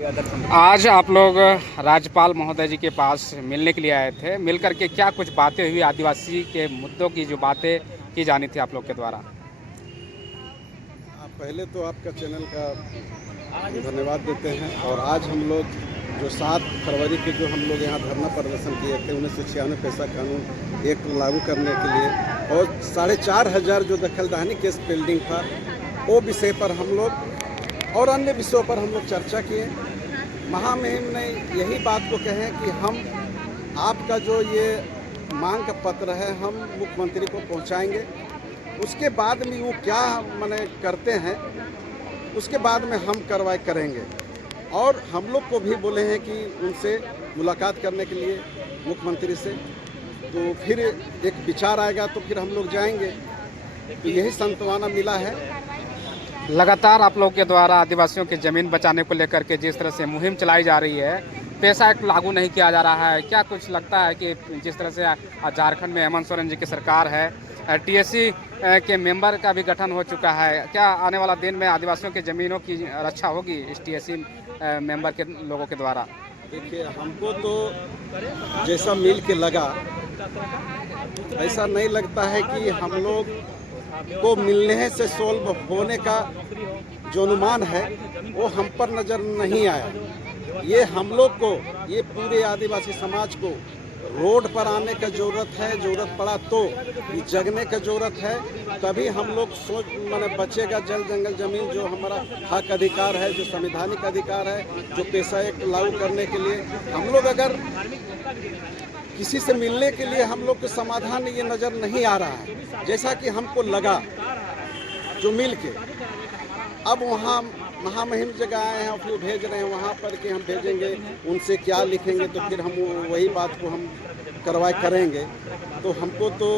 आज आप लोग राज्यपाल महोदय जी के पास मिलने के लिए आए थे। मिलकर के क्या कुछ बातें हुई, आदिवासी के मुद्दों की जो बातें की जानी थी आप लोग के द्वारा? पहले तो आपका चैनल का धन्यवाद देते हैं। और आज हम लोग जो 7 फरवरी के जो हम लोग यहाँ धरना प्रदर्शन किए थे 1996 पैसा कानून एक्ट लागू करने के लिए, और 4,500 जो दखलदानी केस पेंडिंग था, वो विषय पर हम लोग और अन्य विषयों पर हम लोग चर्चा किए। महामहिम ने यही बात को कहे कि हम आपका जो ये मांग का पत्र है हम मुख्यमंत्री को पहुँचाएँगे। उसके बाद में वो क्या माने करते हैं, उसके बाद में हम कार्रवाई करेंगे। और हम लोग को भी बोले हैं कि उनसे मुलाकात करने के लिए मुख्यमंत्री से, तो फिर एक विचार आएगा तो फिर हम लोग जाएंगे। तो यही सांत्वना मिला है। लगातार आप लोग के द्वारा आदिवासियों की ज़मीन बचाने को लेकर के जिस तरह से मुहिम चलाई जा रही है, पैसा एक्ट लागू नहीं किया जा रहा है, क्या कुछ लगता है कि जिस तरह से झारखंड में हेमंत सोरेन जी की सरकार है, टीएससी के मेंबर का भी गठन हो चुका है, क्या आने वाला दिन में आदिवासियों की ज़मीनों की रक्षा होगी इस टीएससी मेंबर के लोगों के द्वारा? देखिए, हमको तो जैसा मिल के लगा, ऐसा नहीं लगता है कि हम लोग को मिलने से सोल्व होने का जो अनुमान है वो हम पर नज़र नहीं आया। ये हम लोग को, ये पूरे आदिवासी समाज को रोड पर आने का ज़रूरत है। ज़रूरत पड़ा तो ये जगने का ज़रूरत है, तभी हम लोग सोच माने बचेगा जल जंगल ज़मीन, जो हमारा हक अधिकार है, जो संवैधानिक अधिकार है, जो पैसा एक्ट लागू करने के लिए हम लोग अगर किसी से मिलने के लिए हम लोग को समाधान ये नज़र नहीं आ रहा है जैसा कि हमको लगा जो मिल के। अब वहाँ महामहिम जगह आए हैं और फिर भेज रहे हैं वहाँ पर कि हम भेजेंगे, उनसे क्या लिखेंगे, तो फिर हम वही बात को हम कार्रवाई करेंगे। तो हमको तो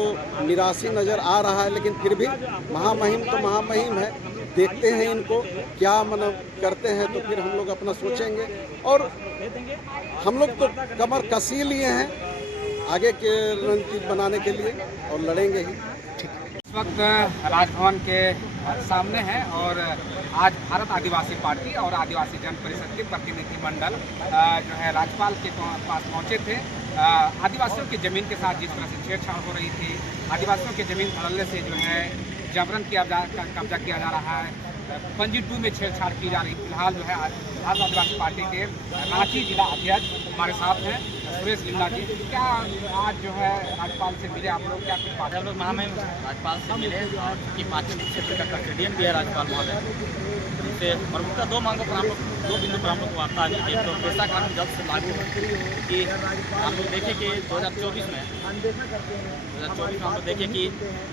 निराशी नज़र आ रहा है, लेकिन फिर भी महामहिम तो महामहिम है, देखते हैं इनको क्या मतलब करते हैं, तो फिर हम लोग अपना सोचेंगे। और हम लोग तो कमर कसी लिए हैं आगे के रणनीति बनाने के लिए और लड़ेंगे ही। इस वक्त राजभवन के सामने है और आज भारत आदिवासी पार्टी और आदिवासी जन परिषद के प्रतिनिधिमंडल जो है राज्यपाल के पास पहुंचे थे। आदिवासियों की ज़मीन के साथ जिस तरह से छेड़छाड़ हो रही थी, आदिवासियों की ज़मीन धड़ल्ले से जो है जबरन कब्जा किया जा रहा है, पंजी 2 में छेड़छाड़ की जा रही। फिलहाल जो है भारत आदिवासी पार्टी के रांची जिला अध्यक्ष हमारे साथ हैं सुरेश लिंगा जी। क्या आज जो है राज्यपाल से मिले आप लोग, क्या कुछ बात? हम लोग महामहिम राज्यपाल से मिले और की पार्टी क्षेत्र का कस्टोडियन भी है राज्यपाल महोदय। उनसे प्रमुखतः 2 मांगों पर हम लोग 2 बिंदु पर हम लोग वार्ता हुई। एक तो पैसा कानून जल्द से लागू कि हम लोग देखें कि 2024 में हम लोग देखें कि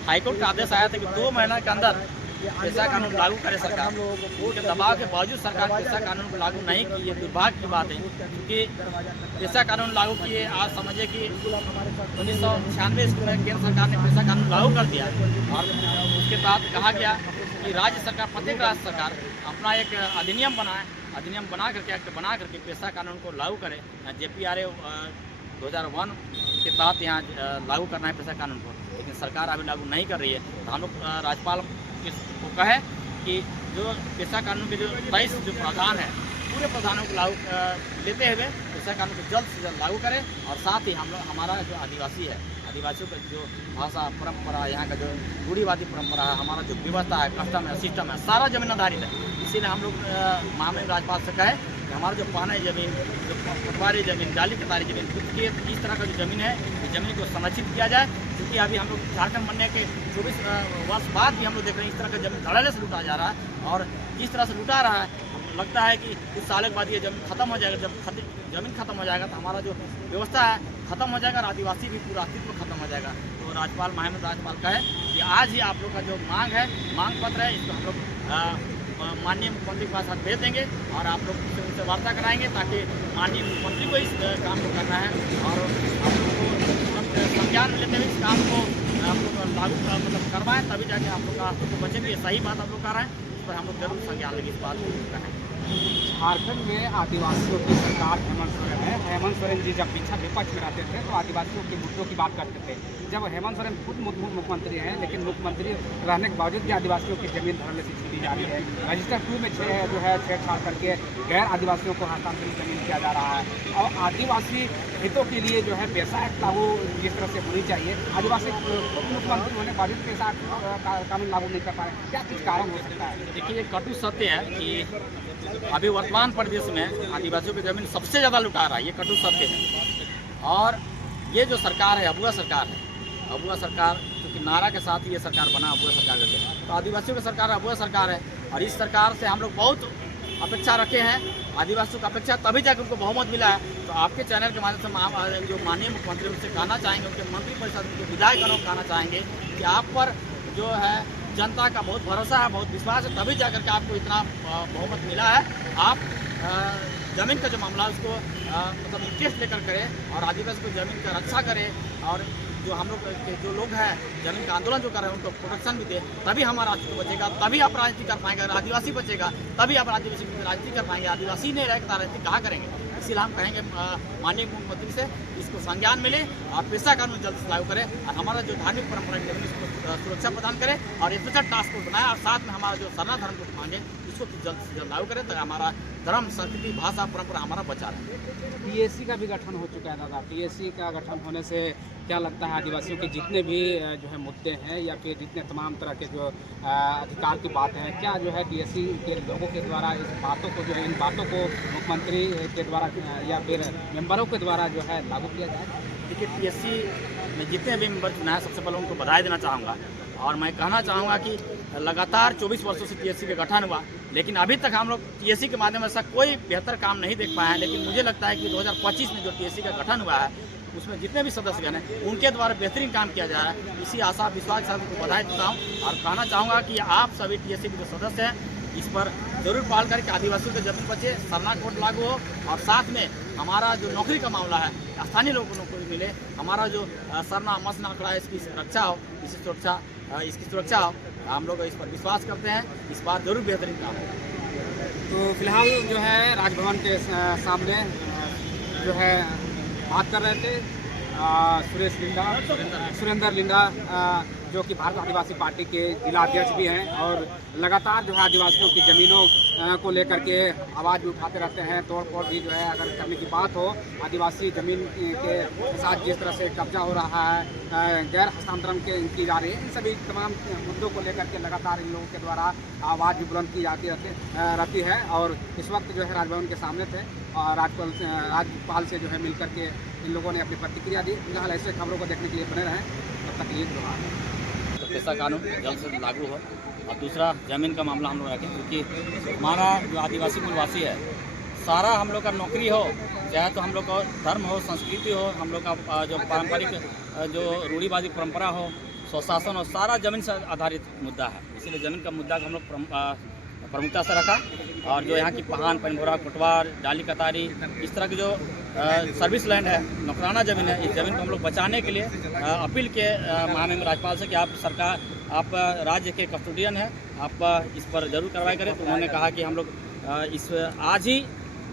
हाईकोर्ट का आदेश आया था कि 2 महीने के अंदर पैसा कानून लागू करे सरकार। उनके दबाव के बावजूद सरकार पैसा कानून को लागू नहीं की, ये दुर्भाग्य की बात है। क्योंकि पैसा कानून लागू किए, आज समझिए कि 1996 ईस्वी में केंद्र सरकार ने पैसा कानून लागू कर दिया और उसके तहत कहा गया कि राज्य सरकार, प्रत्येक राज्य सरकार अपना एक अधिनियम बनाए, अधिनियम बना करके एक्ट बना करके पैसा कानून को लागू करे। JPRA 2001 के तहत यहाँ लागू करना है पैसा कानून को, लेकिन सरकार अभी लागू नहीं कर रही है। तो हम लोग राज्यपाल को कहे कि जो पैसा कानून के जो 23 जो प्रावधान है, पूरे प्रावधानों को लागू लेते हुए पैसा कानून को जल्द से जल्द लागू करें। और साथ ही हम लोग, हमारा जो आदिवासी है, आदिवासियों का जो भाषा, परंपरा, यहाँ का जो रूढ़िवादी परंपरा है, हमारा जो व्यवस्था है, कस्टम है, सिस्टम है, सारा जमीन आधारित है। इसीलिए हम लोग महामहिम राज्यपाल से कहे कि हमारा जो पानी ज़मीन, जो पटवारी ज़मीन, जाली कतारी ज़मीन, इस तरह का जो ज़मीन है, इस ज़मीन को संरक्षित किया जाए। क्योंकि अभी हम लोग झारखंड बनने के 24 वर्ष बाद भी हम लोग देख रहे हैं इस तरह का ज़मीन धड़ल्ले से लूटा जा रहा है। और जिस तरह से लूटा रहा है, हमको लगता है कि कुछ साल के बाद ये ज़मीन खत्म हो जाएगा। जब ज़मीन खत्म हो जाएगा तो हमारा जो व्यवस्था है खत्म हो जाएगा और आदिवासी भी पूरा अस्तित्व खत्म हो जाएगा। तो राज्यपाल, महामहिम राज्यपाल कहे कि आज ही आप लोग का जो मांग है, मांग पत्र है, इसको हम लोग माननीय मुख्यमंत्री के पास भेज देंगे और आप लोग उनसे वार्ता कराएंगे, ताकि माननीय मुख्यमंत्री को इस काम को करना है और आप लोग को संज्ञान लेते हुए इस काम को आप लोग लागू करवाएं, तभी जाके आप लोग का बचे भी। सही बात आप लोग कर रहे हैं, इस पर हम लोग जरूर संज्ञान लेंगे, इस बात को करें। झारखंड में आदिवासियों की सरकार हेमंत सोरेन है। हेमंत सोरेन जी जब पीछा विपक्ष में रहते थे तो आदिवासियों के मुद्दों की बात करते थे। जब हेमंत सोरेन खुद मुख्यमंत्री हैं, लेकिन मुख्यमंत्री रहने के बावजूद भी आदिवासियों की जमीन धड़ल्ले से छीनी जा रही है। रजिस्टर 2 में छेड़छाड़ करके गैर आदिवासियों को हस्तांतरित जमीन किया जा रहा है। और आदिवासी हितों के लिए जो है पेशा एक्ट लागू जिस तरह से होनी चाहिए, आदिवासी मुख्यमंत्री होने के बावजूद पेशा कानून लागू नहीं कर पाए, क्या कुछ कारण हो सकता है? देखिए, ये कटु सत्य है कि अभी वर्तमान परिदृश्य में आदिवासियों की जमीन सबसे ज़्यादा लुटा रहा है, ये कटु सत्य है। और ये जो सरकार है, अबुआ सरकार है, अबुआ सरकार क्योंकि नारा के साथ ही ये सरकार बना, अबुआ सरकार करके, तो आदिवासियों की सरकार अबुआ सरकार है। और इस सरकार से हम लोग बहुत अपेक्षा रखे हैं, आदिवासियों की अपेक्षा तभी जाकर उनको बहुमत मिला है। तो आपके चैनल के माध्यम से जो माननीय मुख्यमंत्री उनसे कहना चाहेंगे, उनके मंत्रिपरिषद के विधायकगणों को कहना चाहेंगे कि आप पर जो है जनता का बहुत भरोसा है, बहुत विश्वास है, तभी जाकर के आपको इतना बहुमत मिला है। आप ज़मीन का जो मामला है उसको मतलब इंटरेस्ट लेकर करें और आदिवासी को ज़मीन का रक्षा करें। और जो हम लोग के जो लोग हैं ज़मीन का आंदोलन जो कर रहे हैं उनको प्रोटेक्शन भी दे, तभी हमारा राष्ट्र बचेगा, तभी आप राजनीति कर पाएंगे। अगर आदिवासी बचेगा तभी आप आदिवासी राजनीति कर पाएंगे। आदिवासी नहीं रहेगा राजनीति कहाँ करेंगे? इसीलिए हम कहेंगे माननीय मुख्यमंत्री से इसको संज्ञान मिले और पेशा कानून जल्द से लागू करें और हमारा जो धार्मिक परंपरा है उसको सुरक्षा प्रदान करें और एक स्पेशल टास्क फोर्स बनाए और साथ में हमारा जो सरना धर्म को मांगे इसको जल्द से जल्द लागू करें ताकि हमारा धर्म, संस्कृति, भाषा, परंपरा हमारा बचा रहे। पीएससी का भी गठन हो चुका है दादा। पीएससी का गठन होने से क्या लगता है आदिवासियों के जितने भी जो है मुद्दे हैं या फिर जितने तमाम तरह के जो अधिकार की बात है, क्या जो है पीएससी के लोगों के द्वारा इस बातों को जो है इन बातों को मुख्यमंत्री के द्वारा या फिर मेंबरों के द्वारा जो है लागू किया जाए? देखिए, पीएससी में जितने भी मेंबर चुना है सबसे पहले उनको बधाई देना चाहूँगा और मैं कहना चाहूँगा कि लगातार 24 वर्षों से पीएससी का गठन हुआ, लेकिन अभी तक हम लोग पीएससी के माध्यम से कोई बेहतर काम नहीं देख पाए हैं। लेकिन मुझे लगता है कि 2025 में जो पीएससी का गठन हुआ है उसमें जितने भी सदस्यगण हैं उनके द्वारा बेहतरीन काम किया जा रहा है। इसी आशा विश्वास के साथ उनको बधाई देता हूँ और कहना चाहूँगा कि आप सभी पीएससी के जो सदस्य हैं इस पर जरूर पहल करके आदिवासियों के जमीन बचे, सरना कोड लागू हो और साथ में हमारा जो नौकरी का मामला है स्थानीय लोगों को नौकरी मिले, हमारा जो सरना मसना आंकड़ा है इसकी रक्षा हो, इसकी सुरक्षा हो। हम लोग इस पर विश्वास करते हैं, इस बार जरूर बेहतरीन काम होगा। तो फिलहाल जो है राजभवन के सामने जो है बात कर रहे थे सुरेंद्र लिंडा जो कि भारत आदिवासी पार्टी के जिला अध्यक्ष भी हैं और लगातार जो है आदिवासियों की ज़मीनों को लेकर के आवाज़ भी उठाते रहते हैं। तोड़ फोड़ भी जो है अगर करने की बात हो, आदिवासी ज़मीन के साथ जिस तरह से कब्जा हो रहा है, गैर हस्तांतरण की जा रही है, इन सभी तमाम मुद्दों को लेकर के लगातार इन लोगों के द्वारा आवाज़ भी बुलंद की जाती रहती है। और इस वक्त जो है राजभवन के सामने थे और राज्यपाल से जो है मिल करके इन लोगों ने अपनी प्रतिक्रिया दी। फिलहाल ऐसे खबरों को देखने के लिए बने रहें, तब तक ये तो पेशा कानून जल्द से लाग हो और दूसरा ज़मीन का मामला हम लोग रखें क्योंकि हमारा जो आदिवासी मूलवासी है सारा हम लोग का नौकरी हो, चाहे तो हम लोग का धर्म हो, संस्कृति हो, हम लोग का जो पारंपरिक जो रूढ़िवादी परंपरा हो, स्वशासन हो, सारा ज़मीन से आधारित मुद्दा है। इसीलिए ज़मीन का मुद्दा को हम लोग प्रमुखता से रखा और जो यहाँ की पहान, पनभोरा, कोटवार, डाली कतारी, इस तरह की जो सर्विस लैंड है, नौकराना ज़मीन है, इस ज़मीन को हम लोग बचाने के लिए अपील के माननीय राज्यपाल से कि आप राज्य के कस्टोडियन हैं, आप इस पर जरूर कार्रवाई करें। तो उन्होंने कहा कि हम लोग आज ही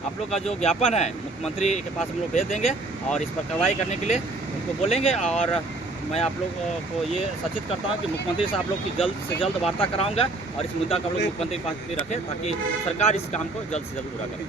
आप लोग का जो ज्ञापन है मुख्यमंत्री के पास हम लोग भेज देंगे और इस पर कार्रवाई करने के लिए उनको बोलेंगे। और मैं आप लोग को ये सचेत करता हूँ कि मुख्यमंत्री से आप लोग की जल्द से जल्द वार्ता कराऊंगा और इस मुद्दा को हम लोग मुख्यमंत्री के पास भी रखें ताकि सरकार इस काम को जल्द से जल्द पूरा करे।